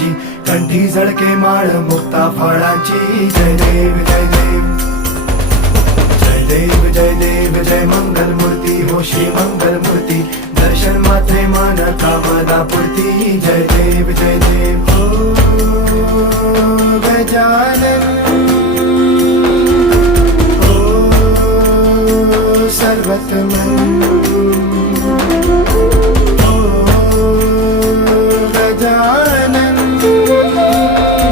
फुलांची, कंठी झळके माळ मुक्ता फळांची. जय देव जय देव जय देव जय देव जय मंगल मूर्ती हो श्री मंगल मूर्ती. दर्शन मात्रे मन कामना पूर्ती. जय देव जय देव हो गजानन हो सर्वतमन.